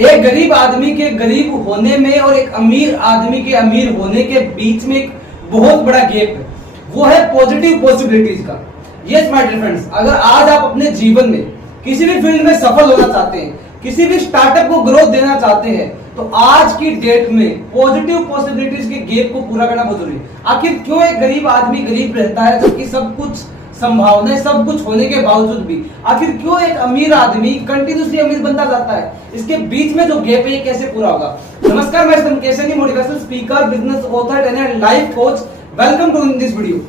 एक गरीब आदमी के गरीब होने में और एक अमीर आदमी के अमीर होने के बीच में एक बहुत बड़ा गैप है, वो है पॉजिटिव पॉसिबिलिटीज का। यस माय डियर फ्रेंड्स, अगर आज आप अपने जीवन में किसी भी फील्ड में सफल होना चाहते हैं, किसी भी स्टार्टअप को ग्रोथ देना चाहते हैं, तो आज की डेट में पॉजिटिव पॉसिबिलिटीज के गैप को पूरा करना बहुत जरूरी है। आखिर क्यों एक गरीब आदमी गरीब रहता है जबकि सब कुछ संभावनाएं, सब कुछ होने के बावजूद भी? आखिर क्यों एक अमीर आदमी कंटिन्यूसली अमीर बनता जाता है? इसके बीच में जो गैप है ये कैसे पूरा होगा? नमस्कार, मैं Keshni, motivational speaker, business author and life coach. Welcome to this video.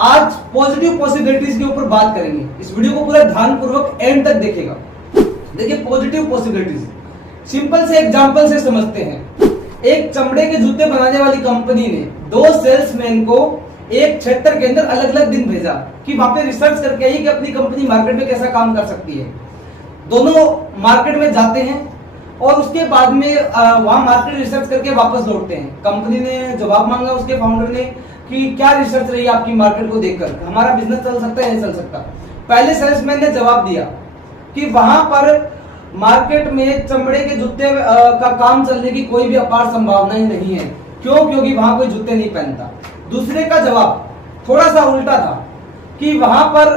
आज पॉजिटिव पॉसिबिलिटीज के ऊपर बात करेंगे। इस वीडियो को पूरा ध्यानपूर्वक एंड तक देखेगा। देखिए, पॉजिटिव पॉसिबिलिटीज सिंपल से एग्जांपल से समझते हैं। एक चमड़े के जूते बनाने वाली कंपनी ने 2 सेल्समैन को एक क्षेत्र के अंदर अलग अलग दिन भेजा कि वहां पे रिसर्च करके आइए कि अपनी कंपनी मार्केट में कैसा काम कर सकती है। दोनों मार्केट में जाते हैं और उसके बाद में वहां मार्केट रिसर्च करके वापस लौटते हैं। कंपनी ने जवाब मांगा उसके फाउंडर ने कि क्या रिसर्च रही आपकी मार्केट को देखकर, हमारा बिजनेस चल सकता है नहीं चल सकता? पहले सेल्समैन ने जवाब दिया कि वहां पर मार्केट में चमड़े के जूते का काम चलने की कोई भी अपार संभावना ही नहीं है। क्यों? क्योंकि वहां कोई जूते नहीं पहनता। दूसरे का जवाब थोड़ा सा उल्टा था कि वहां पर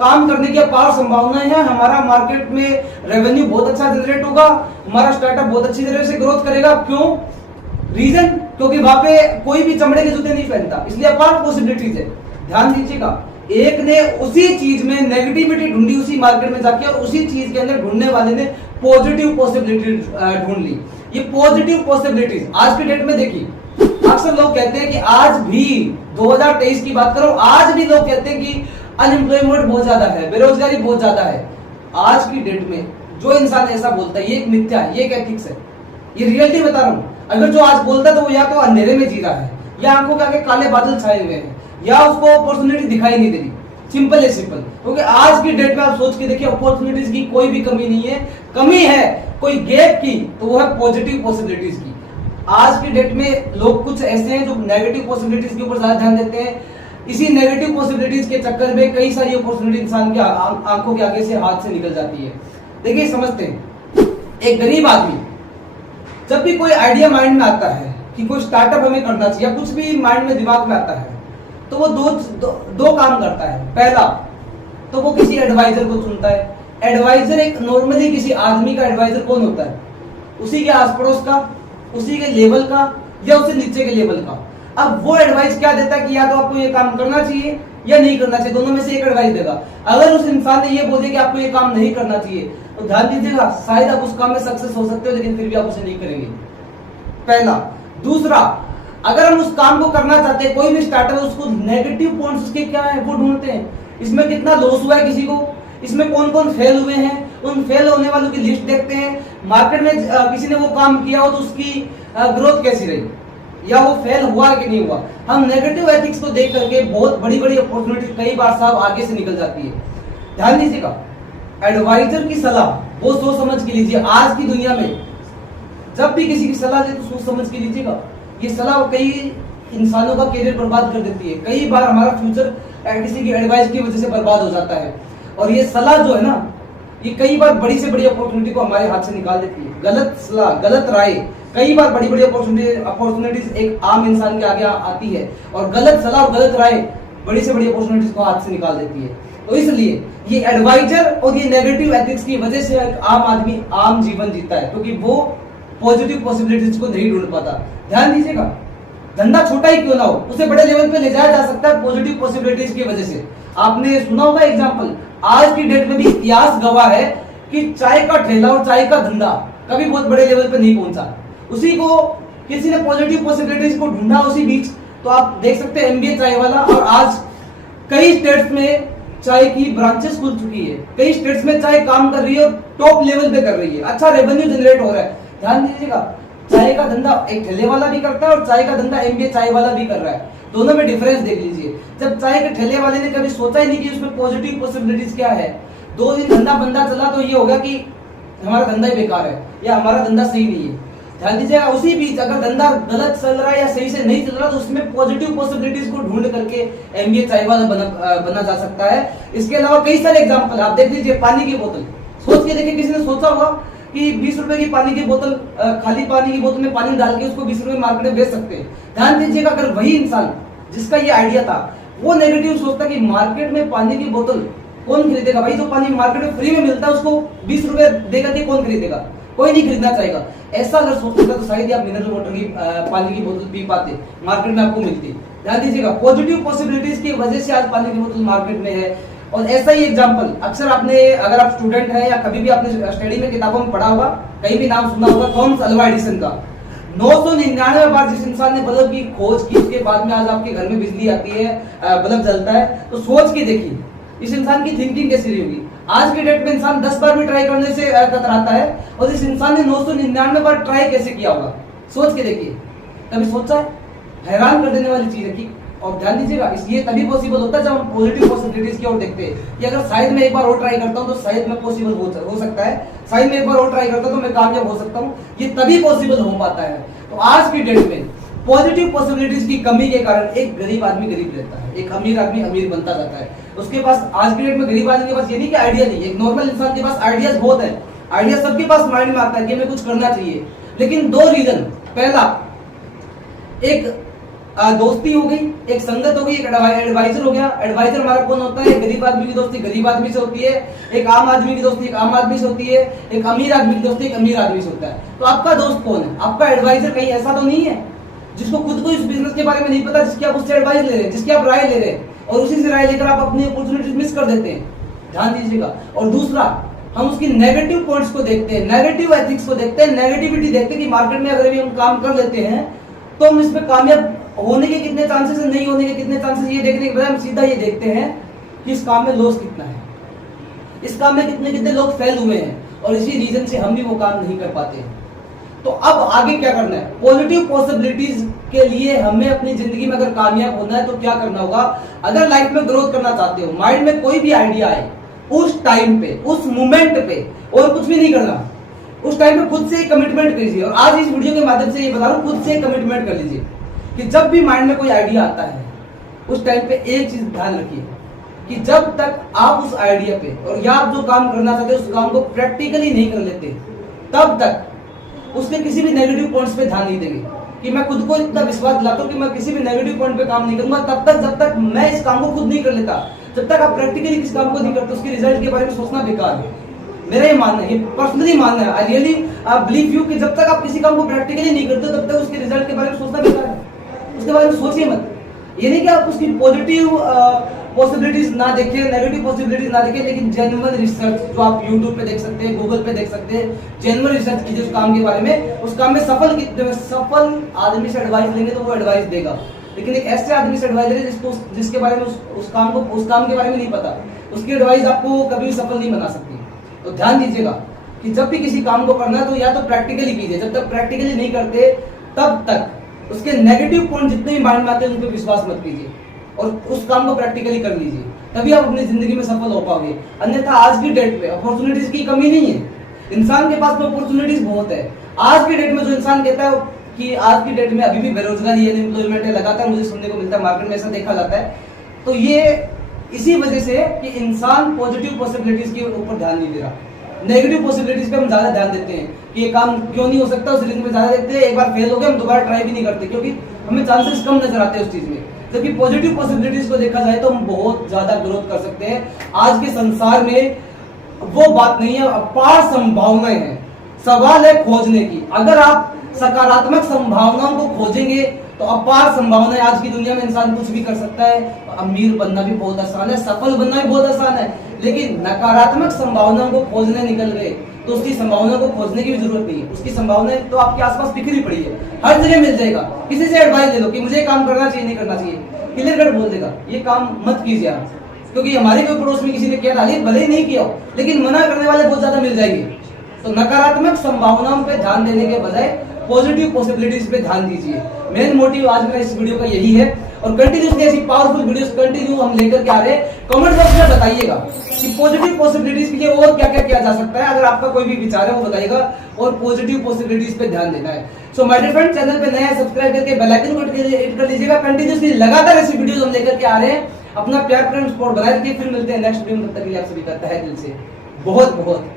काम करने की अपार संभावनाएं हैं, हमारा मार्केट में रेवेन्यू बहुत अच्छा जनरेट होगा, हमारा स्टार्टअप बहुत अच्छी तरह से ग्रोथ करेगा। क्यों? रीजन, क्योंकि वहां पे कोई भी चमड़े के जूते नहीं पहनता, इसलिए अपार पॉसिबिलिटीज है। ध्यान दीजिएगा, एक ने उसी चीज में नेगेटिविटी ढूंढी उसी मार्केट में जाके, और उसी चीज के अंदर ढूंढने वाले ने पॉजिटिव पॉसिबिलिटी ढूंढ ली। ये पॉजिटिव पॉसिबिलिटीज आज की डेट में देखिए, अक्सर लोग कहते हैं कि आज भी 2023 की बात करो, आज भी लोग कहते हैं कि अनएम्प्लॉयमेंट बहुत ज्यादा है, बेरोजगारी बहुत ज्यादा है। आज की डेट में जो इंसान ऐसा बोलता है ये एक मिथ्या है, ये एक एथिक्स है, ये रियलिटी बता रहा हूँ। अगर जो आज बोलता है तो वो या तो अंधेरे में जी रहा है, या आंखों के आगे काले बादल छाए हुए हैं, या उसको अपॉर्चुनिटी दिखाई नहीं दे रही। सिंपल है, सिंपल। क्योंकि आज की डेट में आप सोच के देखिए, अपॉर्चुनिटीज की कोई भी कमी नहीं है। कमी है कोई गैप की, तो वो है पॉजिटिव पॉसिबिलिटीज की। आज की डेट में लोग कुछ ऐसे हैं जो नेगेटिव पॉसिबिलिटीज के ऊपर ज्यादा ध्यान देते हैं। इसी नेगेटिव पॉसिबिलिटीज के चक्कर में कई सारी अपॉर्चुनिटी इंसान के आंखों के आगे से, हाथ से निकल जाती है। देखिए, समझते हैं, एक गरीब आदमी जब भी कोई आइडिया माइंड में आता है कि कोई स्टार्टअप हमें करना चाहिए, या कुछ भी माइंड में दिमाग में आता है, तो वो दो काम करता है। पहला तो वो किसी एडवाइजर को चुनता है। एडवाइजर एक नॉर्मली किसी आदमी का एडवाइजर कौन होता है? उसी के आस पड़ोस का, उसी के लेवल का, या उससे नीचे के लेवल का। अब वो एडवाइस क्या देता है कि या तो आपको ये काम करना चाहिए या नहीं करना चाहिए, दोनों में से एक एडवाइस देगा। अगर उस इंसान ने ये बोले कि आपको ये काम नहीं करना चाहिए, तो ध्यान दीजिएगा, शायद आप उस काम में सक्सेस हो सकते हो, लेकिन फिर भी आप उसे नहीं करेंगे। पहला। दूसरा, अगर हम उस काम को करना चाहते हैं, कोई भी स्टार्टअप, उसको नेगेटिव पॉइंट्स उसके क्या है वो ढूंढते हैं। इसमें कितना लॉस हुआ है किसी को, इसमें कौन कौन फेल हुए हैं, उन फेल होने वालों की लिस्ट देखते हैं। मार्केट में किसी ने वो काम किया हो तो उसकी ग्रोथ कैसी रही, या वो फेल हुआ कि नहीं हुआ। हम नेगेटिव एथिक्स को देख करके बहुत बड़ी बड़ी अपॉर्चुनिटी कई बार साहब आगे से निकल जाती है। ध्यान दीजिएगा, एडवाइजर की सलाह वो सोच समझ के लीजिए। आज की दुनिया में जब भी किसी की सलाह ले तो सोच समझ के लीजिएगा। ये सलाह कई इंसानों का करियर बर्बाद कर देती है। कई बार हमारा फ्यूचर किसी की एडवाइस की वजह से बर्बाद हो जाता है। और ये सलाह जो है ना, ये कई बार बड़ी से बड़ी अपॉर्चुनिटी को हमारे हाथ से निकाल देती है। गलत सलाह, गलत राय कई बार बड़ी बड़ी अपॉर्चुनिटीज एक आम इंसान के आगे आती है, और गलत सलाह और गलत राय बड़ी से बड़ी अपॉर्चुनिटीज को हाथ से निकाल देती है। तो इसलिए ये एडवाइजर और ये नेगेटिव एथिक्स की वजह से एक आम आदमी आम जीवन जीता है, क्योंकि वो पॉजिटिव पॉसिबिलिटीज को नहीं ढूंढ पाता। ध्यान दीजिएगा, धंधा छोटा ही क्यों ना हो, उसे बड़े लेवल पे ले जाया जा सकता है पॉजिटिव पॉसिबिलिटीज की वजह से। आपने सुना होगा एग्जांपल, आज की डेट में भी इतिहास गवाह है कि चाय का ठेला और चाय का धंधा कभी बहुत बड़े लेवल पे नहीं पहुंचा। उसी को किसी ने पॉजिटिव पॉसिबिलिटीज को ढूंढा उसी बीच। तो आप देख सकते हैं एमबीए चाय वाला, और आज कई स्टेट्स में चाय की ब्रांचेस खुल चुकी है। कई स्टेट्स में चाय काम कर रही है और टॉप लेवल पे कर रही है, अच्छा रेवेन्यू जनरेट हो रहा है। ध्यान दीजिएगा, चाय का धंधा एक ठेले वाला भी करता है और चाय का धंधा एमबीए चाय वाला भी कर रहा है। दोनों में डिफरेंस देख लीजिए। जब चाय के ठेले वाले ने कभी सोचा ही नहीं कि उसमें पॉजिटिव पॉसिबिलिटीज क्या है, 2 दिन धंधा बंदा चला तो ये होगा कि हमारा धंधा ही बेकार है या हमारा धंधा सही नहीं है। ध्यान दीजिएगा, उसी बीच अगर धंधा गलत चल रहा है या सही से नहीं चल रहा, तो उसमें पॉजिटिव पॉसिबिलिटीज को ढूंढ करके एमबीए चाय वाला बना जा सकता है। इसके अलावा कई सारे एग्जांपल आप देख लीजिए। पानी की बोतल सोच के देखिए, किसी ने सोचा होगा कि 20 रुपए की पानी की बोतल, खाली पानी की बोतल में पानी डाल के उसको 20 रुपए मार्केट में बेच सकते हैं। ध्यान दीजिएगा, अगर वही इंसान जिसका ये आइडिया था वो नेगेटिव सोचता कि मार्केट में पानी की बोतल कौन खरीदेगा, भाई जो पानी मार्केट में फ्री में मिलता है उसको 20 रुपए देकर के कौन खरीदेगा, कोई नहीं खरीदना चाहेगा। ऐसा अगर सोचता तो शायद आप मिनरल वाटर की पानी की बोतल पी पाते, मार्केट में आपको मिलती। ध्यान दीजिएगा, पॉजिटिव पॉसिबिलिटीज की वजह से आज पानी की बोतल मार्केट में है। और ऐसा ही एग्जांपल अक्सर आपने, अगर आप स्टूडेंट हैं या कभी भी आपने स्टडी में किताबों में पढ़ा होगा, कहीं भी नाम सुना होगा थॉमस अल्वा एडिसन का। 999 बार जिस इंसान ने बल्ब की खोज की, उसके बाद में आज आपके घर में बिजली आती है, बल्ब जलता है। तो सोच के देखिए इस इंसान की थिंकिंग कैसी रही होगी। आज के डेट में इंसान 10 बार भी ट्राई करने से कतराता है, और इस इंसान ने 999 बार ट्राई कैसे किया होगा, सोच के देखिए। कभी सोचा है? हैरान कर देने वाली चीज है कि, और ध्यान दीजिएगा, इसलिए तभी पॉसिबल होता है जब हम पॉजिटिव पॉसिबिलिटीज की ओर देखते हैं कि अगर शायद मैं एक बार और ट्राई करता हूं तो शायद मैं पॉसिबल हो सकता है, शायद मैं एक बार और ट्राई करता हूं तो मैं कामयाब हो सकता हूं। ये तभी पॉसिबल हो पाता है। तो आज की डेट में पॉजिटिव पॉसिबिलिटीज की कमी के कारण एक गरीब आदमी गरीब रहता है, एक अमीर आदमी अमीर बनता जाता है। उसके पास आज की डेट में गरीब आदमी के पास ये नहीं कि आइडिया नहीं, एक नॉर्मल इंसान के पास आइडियाज बहुत है, आइडिया सबके पास माइंड में आता है कि हमें कुछ करना चाहिए, लेकिन दो रीजन, पहला एक दोस्ती हो गई, एक संगत हो गई, एक एडवाइजर हो गया। एडवाइजर हमारा कौन होता है? गरीब आदमी की दोस्ती गरीब आदमी से होती है, एक आम आदमी की दोस्ती एक आम आदमी से होती है, एक अमीर आदमी की दोस्ती एक अमीर आदमी से होता है। तो आपका दोस्त कौन है? आपका एडवाइजर कहीं ऐसा तो नहीं है जिसको खुद को इस बिजनेस के बारे में नहीं पता, जिसकी आप उससे एडवाइस ले रहे हैं, जिसकी आप राय ले रहे हैं, और उसी से राय लेकर आप अपनी अपॉर्चुनिटीज मिस कर देते हैं। ध्यान दीजिएगा। और दूसरा, हम उसकी नेगेटिव पॉइंट्स को देखते हैं, नेगेटिव एथिक्स को देखते हैं, नेगेटिविटी देखते हैं कि मार्केट में अगर भी हम काम कर लेते हैं तो हम इसमें कामयाब होने के कितने चांसेस है, नहीं होने के कितने चांसेस, ये देखने के बजाय हम सीधा ये देखते हैं कि इस काम में लॉस कितना है, इस काम में कितने कितने लोग फेल हुए हैं, और इसी रीजन से हम भी वो काम नहीं कर पाते हैं। तो अब आगे क्या करना है? पॉजिटिव पॉसिबिलिटीज के लिए हमें अपनी जिंदगी में अगर कामयाब होना है तो क्या करना होगा? अगर लाइफ में ग्रोथ करना चाहते हो, माइंड में कोई भी आइडिया आए, उस टाइम पे, उस मोमेंट पे और कुछ भी नहीं करना, उस टाइम पे खुद से एक कमिटमेंट कीजिए। और आज इस वीडियो के माध्यम से ये बता रहा हूं, खुद से एक कमिटमेंट कर लीजिए कि जब भी माइंड में कोई आइडिया आता है उस टाइम पे एक चीज ध्यान रखिए कि जब तक आप उस आइडिया पे और या आप जो काम करना चाहते हैं उस काम को प्रैक्टिकली नहीं कर लेते, तब तक उसके किसी भी नेगेटिव पॉइंट्स पे ध्यान नहीं देंगे। कि मैं खुद को इतना विश्वास दिलाता हूं कि मैं किसी भी नेगेटिव पॉइंट पे काम नहीं करूंगा तब तक, जब तक मैं इस काम को खुद नहीं कर लेता, जब तक आप प्रैक्टिकली किस काम को नहीं करते, उसके रिजल्ट के बारे में सोचना बेकार है। मेरा ये मानना है, ये पर्सनली मानना है, आई रियली बिलीव यू कि जब तक आप किसी काम को प्रैक्टिकली नहीं करते तब तक उसके रिजल्ट के बारे में सोचना बेकार है। उसके बारे में सोचिए मत। ये नहीं कि आप उसकी पॉजिटिव पॉसिबिलिटीज ना देखें, नेगेटिव पॉसिबिलिटीज ना देखें, लेकिन जेन्युइन रिसर्च जो आप यूट्यूब पे देख सकते हैं, गूगल पे देख सकते हैं, जेन्युइन रिसर्च कीजिए उस काम के बारे में। उस काम में सफल आदमी से एडवाइस लेंगे तो वो एडवाइस देगा, लेकिन एक ऐसे आदमी से एडवाइस लेंगे जिसके बारे में उस काम के बारे में नहीं पता, उसकी एडवाइस आपको कभी सफल नहीं बना सकती। तो ध्यान दीजिएगा कि जब भी किसी काम को करना है तो या तो प्रैक्टिकली कीजिए, जब तक प्रैक्टिकली नहीं करते तब तक उसके नेगेटिव पॉइंट जितने भी माइंड में आते हैं उन पर विश्वास मत कीजिए और उस काम को प्रैक्टिकली कर लीजिए, तभी आप अपनी जिंदगी में सफल हो पाओगे। अन्यथा आज की डेट में अपॉर्चुनिटीज की कमी नहीं है, इंसान के पास में अपॉर्चुनिटीज बहुत है। आज की डेट में जो इंसान कहता है कि आज की डेट में अभी भी बेरोजगारी है, अनएम्प्लॉयमेंट है, लगातार मुझे सुनने को मिलता है, मार्केट में ऐसा देखा जाता है, तो ये इसी वजह से कि इंसान पॉजिटिव पॉसिबिलिटीज के ऊपर ध्यान नहीं दे रहा, नेगेटिव पॉसिबिलिटीज पे हम ज्यादा ध्यान देते हैं कि ये काम क्यों नहीं हो सकता, उस रीजन पे ज्यादा देखते हैं। एक बार फेल हो गया हम दोबारा ट्राई भी नहीं करते क्योंकि हमें चांसेस कम नजर आते हैं उस चीज में। जबकि पॉजिटिव पॉसिबिलिटीज को देखा जाए तो हम बहुत ज्यादा ग्रोथ कर सकते हैं। आज के संसार में वो बात नहीं है, अपार संभावनाएं हैं, सवाल है खोजने की। अगर आप सकारात्मक संभावनाओं को खोजेंगे तो अपार संभावनाएं, आज की दुनिया में इंसान कुछ भी कर सकता है। अमीर बनना भी बहुत आसान है, सफल बनना भी बहुत आसान है, लेकिन नकारात्मक संभावनाओं को खोजने निकल गए तो उसकी संभावना को खोजने की भी जरूरत नहीं है। उसकी संभावनाएं तो आपके आसपास बिखरी पड़ी है, हर जगह मिल जाएगा। किसी से एडवाइस ले लो कि मुझे काम करना चाहिए नहीं करना चाहिए, क्लियर कट बोल देगा ये काम मत कीजिए आप, क्योंकि हमारे कोई पड़ोस में किसी ने किया था, भले ही नहीं किया हो, लेकिन मना करने वाले बहुत ज्यादा मिल जाएंगे। तो नकारात्मक संभावनाओं पे ध्यान देने के बजाय पॉजिटिव पॉसिबिलिटीज पे ध्यान दीजिए। मेन मोटिव आज मेरा इस वीडियो का यही है, और कंटिन्यूसली ऐसी पावरफुल वीडियोस कंटिन्यू हम लेकर के आ रहे हैं। कमेंट बॉक्स में बताइएगा कि पॉजिटिव पॉसिबिलिटीज के लिए और क्या क्या किया जा सकता है। अगर आपका कोई भी विचार है वो बताइएगा, और पॉजिटिव पॉसिबिलिटीज पे ध्यान देना है। So my dear friend, channel पे नया है, सब्सक्राइब करके बेल आइकन को हिट कर लीजिएगा। कंटिन्यूसली लगातार ऐसी वीडियोस हम लेकर के आ रहे हैं। अपना प्यार प्रेम सपोर्ट बनाए रखिए। फिर मिलते हैं नेक्स्ट वीडियो में, तब तक के लिए आप सभी का तहे दिल से बहुत बहुत